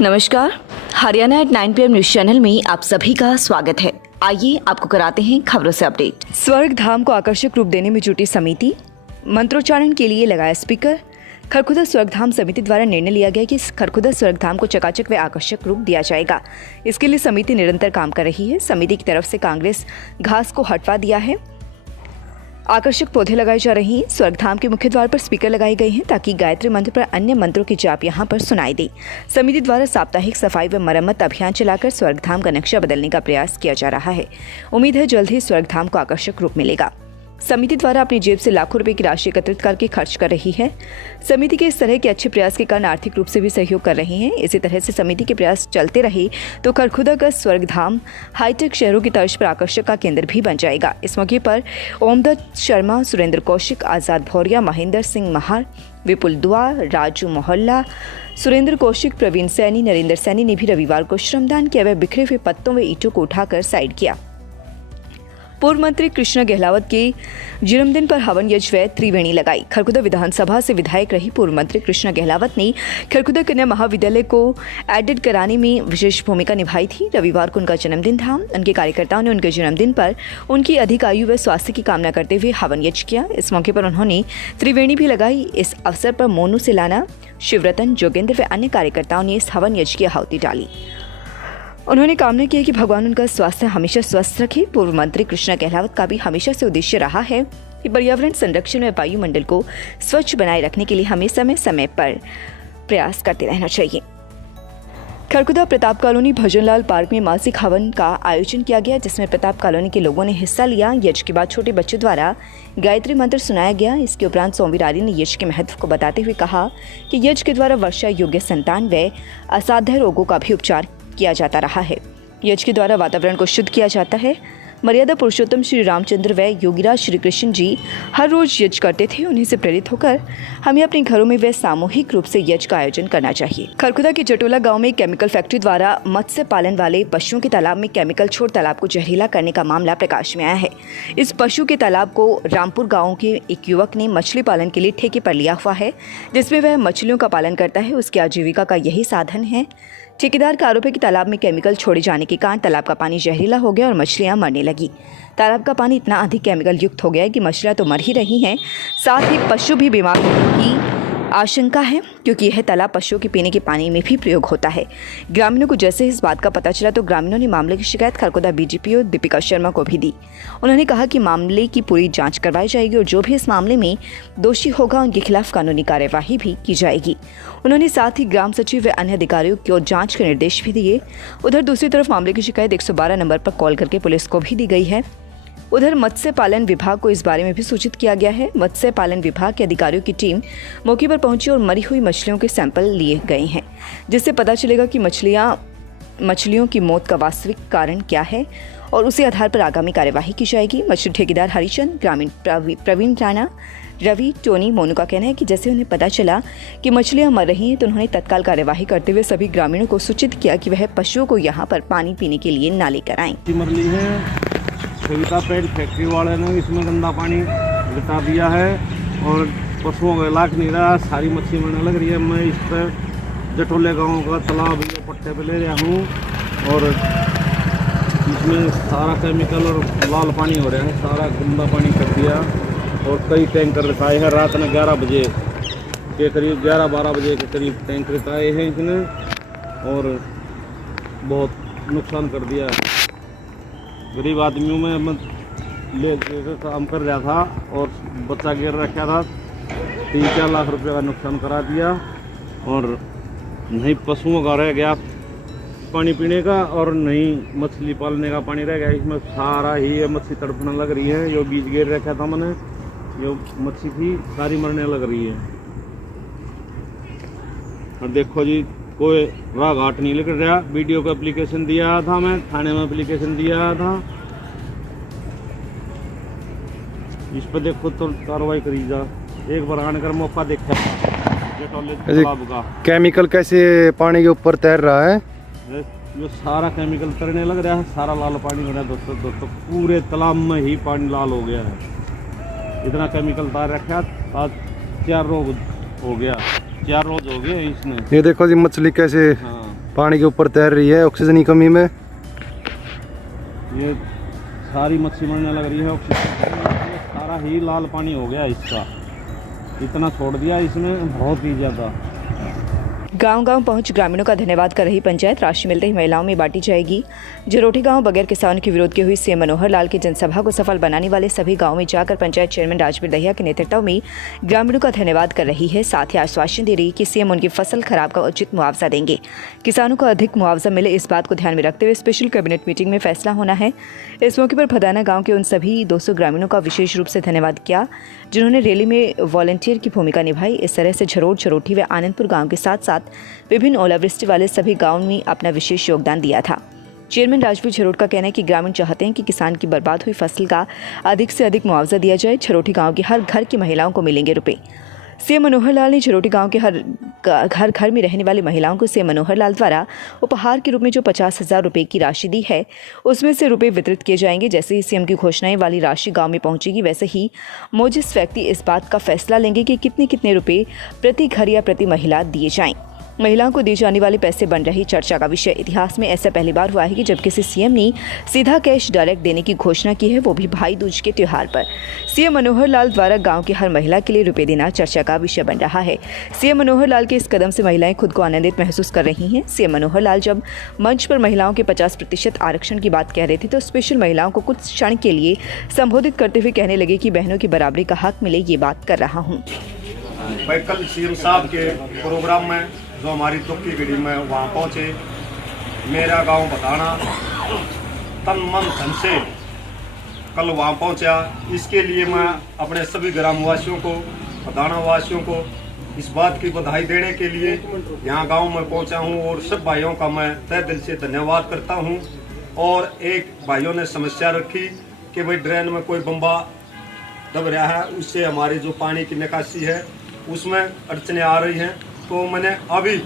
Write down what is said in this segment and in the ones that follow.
नमस्कार, Haryana at 9 PM news channel में आप सभी का स्वागत है। आइए आपको कराते हैं खबरों से अपडेट। स्वर्ग धाम को आकर्षक रूप देने में जुटी समिति, मंत्रोच्चारण के लिए लगाया स्पीकर। खरखुदा स्वर्ग धाम समिति द्वारा निर्णय लिया गया कि खरखुदा स्वर्ग धाम को चकाचक व आकर्षक रूप दिया जाएगा। इसके लिए समिति निरंतर काम कर रही है। समिति की तरफ से कांग्रेस घास को हटवा दिया है, आकर्षक पौधे लगाए जा रहे हैं। स्वर्ग धाम के मुख्य द्वार पर स्पीकर लगाए गए हैं ताकि गायत्री मंत्र पर अन्य मंत्रों की जाप यहां पर सुनाई दे। समिति द्वारा साप्ताहिक सफाई व मरम्मत अभियान चलाकर स्वर्ग धाम का नक्शा बदलने का प्रयास किया जा रहा है। उम्मीद है जल्द ही स्वर्ग धाम को आकर्षक रूप मिलेगा। समिति द्वारा अपनी जेब से लाखों रुपए की राशि एकत्रित करके खर्च कर रही है। समिति के इस तरह के अच्छे प्रयास के कारण आर्थिक रूप से भी सहयोग कर रहे हैं। इसी तरह से समिति के प्रयास चलते रहे तो खरखुदा का स्वर्ग धाम हाईटेक शहरों की तर्ज पर आकर्षक का केंद्र भी बन जाएगा। इस मौके पर ओमदत्त शर्मा, सुरेंद्र कौशिक, आजाद भौरिया, महेंद्र सिंह महार, विपुल दुआ, राजू मोहल्ला, सुरेंद्र कौशिक, प्रवीण सैनी, नरेंद्र सैनी ने भी रविवार को श्रमदान किया व बिखरे हुए पत्तों व ईंटों को उठाकर साइड किया। पूर्व मंत्री कृष्ण गहलावत के जन्मदिन पर हवन यज्ञ व त्रिवेणी लगाई। खरखुदा विधानसभा से विधायक रही पूर्व मंत्री कृष्ण गहलावत ने खरखुदा कन्या महाविद्यालय को एडेड कराने में विशेष भूमिका निभाई थी। रविवार को उनका जन्मदिन था। उनके कार्यकर्ताओं ने उनके जन्मदिन पर उनकी अधिक आयु व स्वास्थ्य की कामना करते हुए हवन यज्ञ किया। इस मौके पर उन्होंने त्रिवेणी भी लगाई। इस अवसर पर मोनू सिलाना, शिवरतन, जोगेंद्र व अन्य कार्यकर्ताओं ने इस हवन यज्ञ की आहुति डाली। उन्होंने कामना की कि भगवान उनका स्वास्थ्य हमेशा स्वस्थ रखे। पूर्व मंत्री कृष्णा गहलावत का भी हमेशा से उद्देश्य रहा है कि पर्यावरण संरक्षण व वायुमंडल को स्वच्छ बनाए रखने के लिए हमें समय समय पर प्रयास करते रहना चाहिए। खरखुदा प्रताप कॉलोनी भजनलाल पार्क में मासिक हवन का आयोजन किया गया, जिसमें प्रताप कॉलोनी के लोगों ने हिस्सा लिया। यज्ञ के बाद छोटे बच्चों द्वारा गायत्री मंत्र सुनाया गया। इसके उपरांत सोमवीर आर्य ने यज्ञ के महत्व को बताते हुए कहा कि यज्ञ के द्वारा वर्षा योग्य संतान व असाध्य रोगों का भी उपचार किया जाता रहा है। यज्ञ के द्वारा वातावरण को शुद्ध किया जाता है। मर्यादा पुरुषोत्तम श्री रामचंद्र व योगीराज श्री कृष्ण जी हर रोज यज्ञ करते थे। उन्हीं से प्रेरित होकर हमें अपने घरों में वे सामूहिक रूप से यज्ञ का आयोजन करना चाहिए। खरखुदा के जटोला गांव में केमिकल फैक्ट्री द्वारा मत्स्य पालन वाले पशुओं के तालाब में केमिकल छोड़ तालाब को जहरीला करने का मामला प्रकाश में आया है। इस पशु के तालाब को रामपुर गाँव के एक युवक ने मछली पालन के लिए ठेके पर लिया हुआ है, जिसमें वह मछलियों का पालन करता है। उसकी आजीविका का यही साधन है। ठेकेदार का आरोप है कि तालाब में केमिकल छोड़े जाने के कारण तालाब का पानी जहरीला हो गया और मछलियां मरने लगी। तालाब का पानी इतना अधिक केमिकल युक्त हो गया है कि मछलियां तो मर ही रही हैं, साथ ही पशु भी बीमार होने की आशंका है, क्योंकि यह तालाब पशुओं के पीने के पानी में भी प्रयोग होता है। ग्रामीणों को जैसे इस बात का पता चला तो ग्रामीणों ने मामले की शिकायत खरखुदा बीडीपीओ दीपिका शर्मा को भी दी। उन्होंने कहा कि मामले की पूरी जांच करवाई जाएगी और जो भी इस मामले में दोषी होगा उनके खिलाफ कानूनी कार्यवाही भी की जाएगी। उन्होंने साथ ही ग्राम सचिव व अन्य अधिकारियों को जाँच के निर्देश भी दिए। उधर दूसरी तरफ मामले की शिकायत 112 नंबर पर कॉल करके पुलिस को भी दी गई है। उधर मत्स्य पालन विभाग को इस बारे में भी सूचित किया गया है। मत्स्य पालन विभाग के अधिकारियों की टीम मौके पर पहुंची और मरी हुई मछलियों के सैंपल लिए गए हैं, जिससे पता चलेगा कि मछलियों की मौत का वास्तविक कारण क्या है और उसी आधार पर आगामी कार्यवाही की जाएगी। मछली ठेकेदार हरिचंद, ग्रामीण प्रवीण राणा, रवि, टोनी, मोनू का कहना है कि जैसे उन्हें पता चला कि मछलियां मर रही हैं तो उन्होंने तत्काल कार्यवाही करते हुए सभी ग्रामीणों को सूचित किया कि वह पशुओं को यहाँ पर पानी पीने के लिए ना लेकर आएं। सविता पेड़ फैक्ट्री वाले ने इसमें गंदा पानी घटा दिया है और पशुओं का इलाज नहीं रहा, सारी मच्छी मरने लग रही है। मैं इस पर जटोले गांव का तालाब ये पट्टे पे ले रहा हूँ और इसमें सारा केमिकल और लाल पानी हो रहा है, सारा गंदा पानी कर दिया और कई टैंकर रखाए हैं। रात में 11 बजे के करीब 11-12 बजे के करीब टैंकर रखाए हैं इसने और बहुत नुकसान कर दिया। गरीब आदमियों में मैं ले काम कर रहा था और बच्चा गिर रखा था, 3-4 लाख रुपए का नुकसान करा दिया और नहीं पशुओं का रह गया पानी पीने का और नहीं मछली पालने का पानी रह गया। इसमें सारा ही ये मच्छी तड़पने लग रही है। जो बीज गिर रखा था मैंने, जो मच्छी थी सारी मरने लग रही है। और देखो जी, कोई राह घाट नहीं निकल रहा। वीडियो को एप्लीकेशन दिया था, मैं थाने में एप्लीकेशन दिया था। इस पर देखो तो कार्रवाई करी जा। एक बार आने कर मौका देखा का केमिकल कैसे पानी के ऊपर तैर रहा है। जो सारा केमिकल तैरने लग रहा है, सारा लाल पानी हो रहा है दोस्तों पूरे तालाब में ही पानी लाल हो गया है। इतना केमिकल तैर रखा, आज 4 रोज हो गया, 4 रोज हो गए इसने। ये देखो जी मछली कैसे पानी के ऊपर तैर रही है ऑक्सीजन की कमी में। ये सारी मच्छी मरने लग रही है ऑक्सीजन, सारा ही लाल पानी हो गया इसका, इतना छोड़ दिया इसमें बहुत ही ज़्यादा। गांव-गांव पहुंच ग्रामीणों का धन्यवाद कर रही पंचायत। राशि मिलते ही महिलाओं में बांटी जाएगी। जरोटी गांव बगैर किसानों के विरोध के हुई सीएम मनोहर लाल की जनसभा को सफल बनाने वाले सभी गांवों में जाकर पंचायत चेयरमैन राजवीर दहिया के नेतृत्व में ग्रामीणों का धन्यवाद कर रही है। साथ ही आश्वासन दे रही कि सीएम उनकी फसल खराब का उचित मुआवजा देंगे। किसानों को अधिक मुआवजा मिले, इस बात को ध्यान में रखते हुए स्पेशल कैबिनेट मीटिंग में फैसला होना है। इस मौके पर भदाना गाँव के उन सभी 200 ग्रामीणों का विशेष रूप से धन्यवाद किया जिन्होंने रैली में वॉलंटियर की भूमिका निभाई। इस तरह से झरोट, झरोटी व आनंदपुर गांव के साथ साथ विभिन्न ओलावृष्टि वाले सभी गांवों में अपना विशेष योगदान दिया था। चेयरमैन राजवीर झरोट का कहना है कि ग्रामीण चाहते हैं कि किसान की बर्बाद हुई फसल का अधिक से अधिक मुआवजा दिया जाए। झरोटी गांव के हर घर की महिलाओं को मिलेंगे रुपए। सीएम मनोहर लाल ने झरोटी गांव के हर घर में रहने वाली महिलाओं को सीएम मनोहर लाल द्वारा उपहार के रूप में जो 50,000 रुपए की राशि दी है उसमें से रुपए वितरित किए जाएंगे। जैसे ही सीएम की घोषणाएं वाली राशि गांव में पहुंचेगी वैसे ही मौजूद व्यक्ति इस बात का फैसला लेंगे कि कितने रुपए प्रति घर या प्रति महिला दिए जाएं। महिलाओं को दी जाने वाले पैसे बन रही चर्चा का विषय। इतिहास में ऐसा पहली बार हुआ है कि जब किसी सीएम ने सीधा कैश डायरेक्ट देने की घोषणा की है, वो भी भाई दूज के त्योहार पर। सीएम मनोहर लाल द्वारा गांव की हर महिला के लिए रुपए देना चर्चा का विषय बन रहा है। सीएम मनोहर लाल के इस कदम से महिलाएं खुद को आनंदित महसूस कर रही हैं। सीएम मनोहर लाल जब मंच पर महिलाओं के 50% आरक्षण की बात कह रहे थे तो स्पेशल महिलाओं को कुछ क्षण के लिए संबोधित करते हुए कहने लगे कि बहनों की बराबरी का हक मिले, ये बात कर रहा हूँ। भाई कल सीएम साहब के प्रोग्राम में जो हमारी दुख की घड़ी में वहाँ पहुँचे, मेरा गांव बताना तन मन धन से कल वहाँ पहुँचा। इसके लिए मैं अपने सभी ग्रामवासियों को, बताना वासियों को इस बात की बधाई देने के लिए यहाँ गांव में पहुँचा हूँ और सब भाइयों का मैं तहे दिल से धन्यवाद करता हूँ। और एक भाइयों ने समस्या रखी कि भाई ड्रेन में कोई बम्बा दब रहा है, उससे हमारी जो पानी की निकासी है उसमें अड़चने आ रही हैं। तो मैंने अभी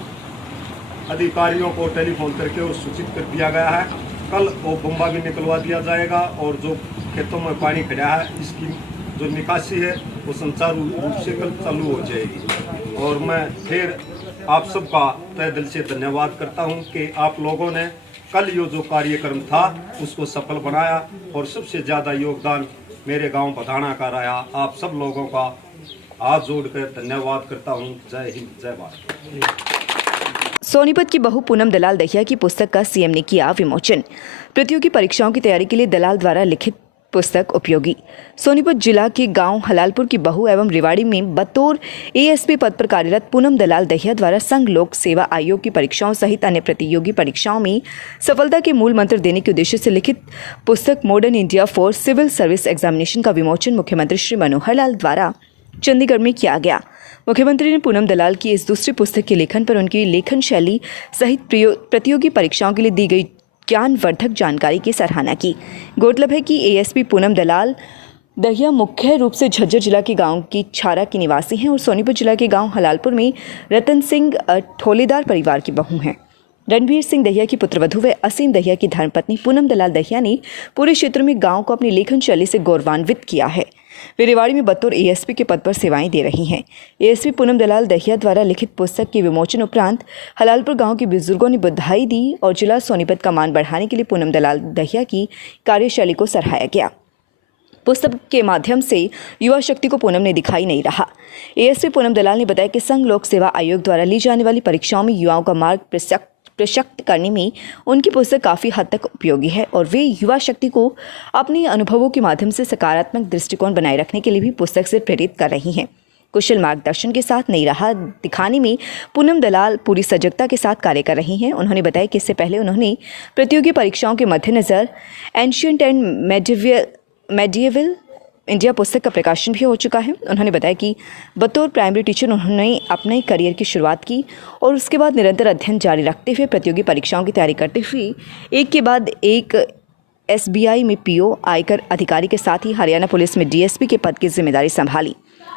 अधिकारियों को टेलीफोन करके वो सूचित कर दिया गया है, कल वो बम्बा भी निकलवा दिया जाएगा और जो खेतों में पानी खड़ा है इसकी जो निकासी है वो सुचारू रूप से कल चालू हो जाएगी। और मैं फिर आप सबका तहे दिल से धन्यवाद करता हूं कि आप लोगों ने कल ये जो कार्यक्रम था उसको सफल बनाया और सबसे ज़्यादा योगदान मेरे गांव बधाना का रहा। आप सब लोगों का हाथ जोड़कर धन्यवाद करता हूं। जय हिंद, जय भारत। सोनीपत की बहू पूनम दलाल दहिया की पुस्तक का सीएम ने किया विमोचन। प्रतियोगी परीक्षाओं की तैयारी के लिए दलाल द्वारा लिखित पुस्तक उपयोगी। सोनीपत जिला के गांव हलालपुर की बहू एवं रेवाड़ी में बतौर एएसपी पद पर कार्यरत पूनम दलाल दहिया द्वारा संघ लोक सेवा आयोग की परीक्षाओं सहित अन्य प्रतियोगी परीक्षाओं में सफलता के मूल मंत्र देने के उद्देश्य से लिखित पुस्तक modern India for civil service examination का विमोचन मुख्यमंत्री श्री मनोहर लाल द्वारा चंडीगढ़ में किया गया। मुख्यमंत्री ने पूनम दलाल की इस दूसरी पुस्तक के लेखन पर उनकी लेखन शैली सहित प्रतियोगी परीक्षाओं के लिए दी गई ज्ञानवर्धक जानकारी की सराहना की। गौरतलब है कि एएसपी पूनम दलाल दहिया मुख्य रूप से झज्जर जिला के गांव की छारा की निवासी हैं और सोनीपत जिला के गांव हलालपुर में रतन सिंह ठोलेदार परिवार की बहू हैं। रणवीर सिंह दहिया की पुत्रवधू व असीम दहिया की धर्मपत्नी पूनम दलाल दहिया ने पूरे क्षेत्र में गांव को अपनी लेखन शैली से गौरवान्वित किया है। वे रेवाड़ी में बतौर एएसपी के पद पर सेवाएं दे रही हैं। एएसपी पूनम दलाल दहिया द्वारा लिखित पुस्तक के विमोचन उपरांत हलालपुर गांव के बुजुर्गों ने बधाई दी और जिला सोनीपत का मान बढ़ाने के लिए पूनम दलाल दहिया की कार्यशैली को सराहाया गया। पुस्तक के माध्यम से युवा शक्ति को पूनम ने दिखाई नहीं रहा। एएसपी पूनम दलाल ने बताया कि संघ लोक सेवा आयोग द्वारा ली जाने वाली परीक्षाओं में युवाओं का मार्ग प्रशस्त करने में उनकी पुस्तक काफ़ी हद तक उपयोगी है और वे युवा शक्ति को अपने अनुभवों के माध्यम से सकारात्मक दृष्टिकोण बनाए रखने के लिए भी पुस्तक से प्रेरित कर रही हैं। कुशल मार्गदर्शन के साथ नई राह दिखाने में पूनम दलाल पूरी सजगता के साथ कार्य कर रही हैं। उन्होंने बताया कि इससे पहले उन्होंने प्रतियोगी परीक्षाओं के मद्देनज़र एंशिएंट एंड मेडिएवल इंडिया पुस्तक का प्रकाशन भी हो चुका है। उन्होंने बताया कि बतौर प्राइमरी टीचर उन्होंने अपने करियर की शुरुआत की और उसके बाद निरंतर अध्ययन जारी रखते हुए प्रतियोगी परीक्षाओं की तैयारी करते हुए एक के बाद एक एसबीआई में पीओ, आयकर अधिकारी के साथ ही हरियाणा पुलिस में डीएसपी के पद की जिम्मेदारी संभाली।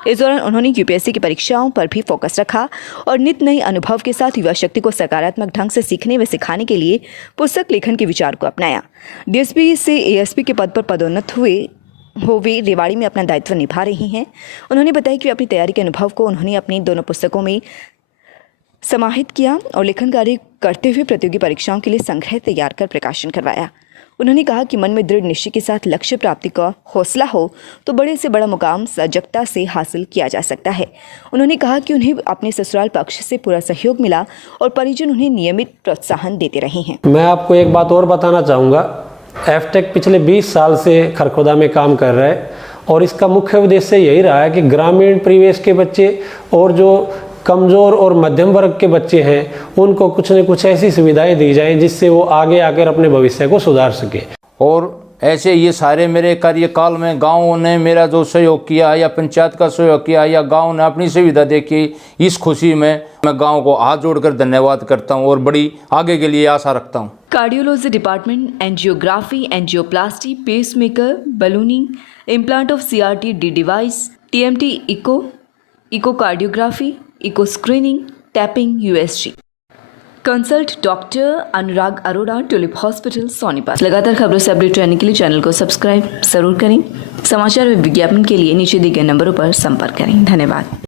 इस दौरान उन्होंने यूपीएससी की परीक्षाओं पर भी फोकस रखा और नित नए अनुभव के साथ युवा शक्ति को सकारात्मक ढंग से सीखने व सिखाने के लिए पुस्तक लेखन के विचार को अपनाया। डीएसपी से एएसपी के पद पर पदोन्नत वे रेवाड़ी में अपना दायित्व निभा रही हैं। उन्होंने बताया कि अपनी तैयारी के अनुभव को उन्होंने अपनी दोनों पुस्तकों में समाहित किया और लेखन कार्य करते हुए प्रतियोगी परीक्षाओं के लिए संग्रह तैयार कर प्रकाशन करवाया। उन्होंने कहा कि मन में दृढ़ निश्चय के साथ लक्ष्य प्राप्ति का हौसला हो तो बड़े से बड़ा मुकाम सजगता से हासिल किया जा सकता है। उन्होंने कहा कि उन्हें अपने ससुराल पक्ष से पूरा सहयोग मिला और परिजन उन्हें नियमित प्रोत्साहन देते रहे हैं। मैं आपको एक बात और बताना चाहूँगा। एफटेक पिछले 20 साल से खरखोदा में काम कर रहा है और इसका मुख्य उद्देश्य यही रहा है कि ग्रामीण परिवेश के बच्चे और जो कमज़ोर और मध्यम वर्ग के बच्चे हैं उनको कुछ न कुछ ऐसी सुविधाएं दी जाएं जिससे वो आगे आकर अपने भविष्य को सुधार सके। और ऐसे ये सारे मेरे कार्यकाल में गाँव ने मेरा जो सहयोग किया या पंचायत का सहयोग किया या गाँव ने अपनी सुविधा देखी, इस खुशी में मैं गाँव को हाथ जोड़कर धन्यवाद करता हूँ और बड़ी आगे के लिए आशा रखता हूँ। Cardiology department, angiography, angioplasty, pacemaker, ballooning, implant of CRT D device, TMT, echocardiography, echo screening, tapping, USG। Consult doctor Anurag Arora, tulip hospital, Sonipat. लगातार खबरों से अपडेट रहने के लिए चैनल को सब्सक्राइब जरूर करें। समाचार व विज्ञापन के लिए नीचे दिए गए नंबरों पर संपर्क करें। धन्यवाद।